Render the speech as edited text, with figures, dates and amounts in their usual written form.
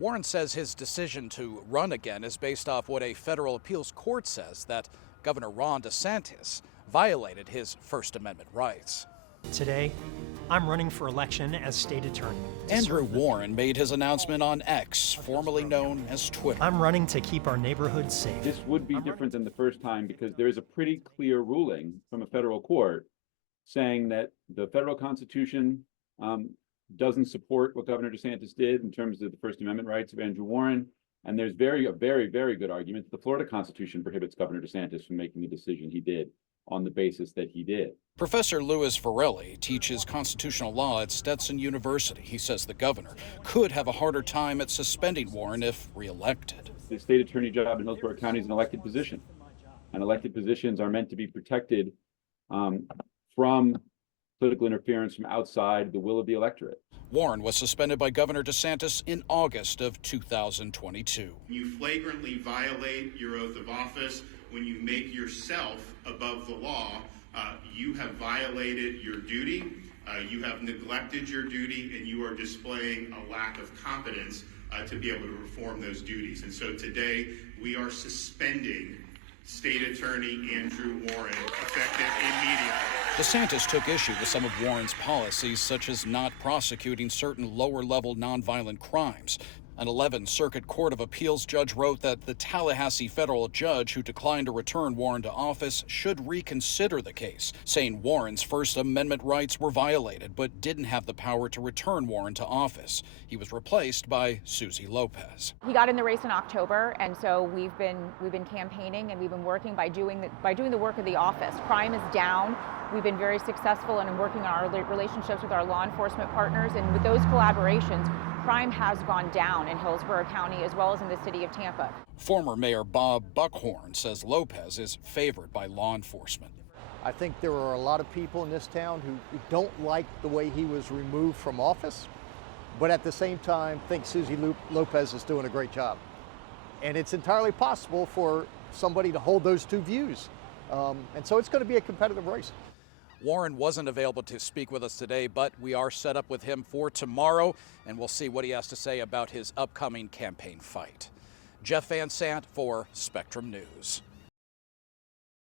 Warren says his decision to run again is based off what a federal appeals court says, that Governor Ron DeSantis violated his First Amendment rights. Today, I'm running for election as state attorney. Andrew Warren made his announcement on X, formerly known as Twitter. I'm running to keep our neighborhoods safe. This would be different than the first time because there is a pretty clear ruling from a federal court saying that the federal Constitution doesn't support what Governor DeSantis did in terms of the First Amendment rights of Andrew Warren. And there's a very, very good argument that the Florida Constitution prohibits Governor DeSantis from making the decision he did on the basis that he did. Professor Louis Varelli teaches constitutional law at Stetson University. He says the governor could have a harder time at suspending Warren if reelected. The state attorney job in Hillsborough County is an elected position, and elected positions are meant to be protected from political interference from outside the will of the electorate. Warren was suspended by Governor DeSantis in August of 2022. You flagrantly violate your oath of office when you make yourself above the law. You have violated your duty, you have neglected your duty, and you are displaying a lack of competence to be able to perform those duties. And so today we are suspending State Attorney Andrew Warren, effective immediately. DeSantis took issue with some of Warren's policies, such as not prosecuting certain lower-level nonviolent crimes. An 11th Circuit Court of Appeals judge wrote that the Tallahassee federal judge who declined to return Warren to office should reconsider the case, saying Warren's First Amendment rights were violated but didn't have the power to return Warren to office. He was replaced by Suzy Lopez. He got in the race in October, and so we've been campaigning and we've been working by doing the work of the office. Crime is down. We've been very successful in working on our relationships with our law enforcement partners, and with those collaborations, crime has gone down in Hillsborough County as well as in the city of Tampa. Former Mayor Bob Buckhorn says Lopez is favored by law enforcement. I think there are a lot of people in this town who don't like the way he was removed from office, but at the same time think Suzy Lopez is doing a great job. And it's entirely possible for somebody to hold those two views. And so it's going to be a competitive race. Warren wasn't available to speak with us today, but we are set up with him for tomorrow, and we'll see what he has to say about his upcoming campaign fight. Jeff Van Sant for Spectrum News.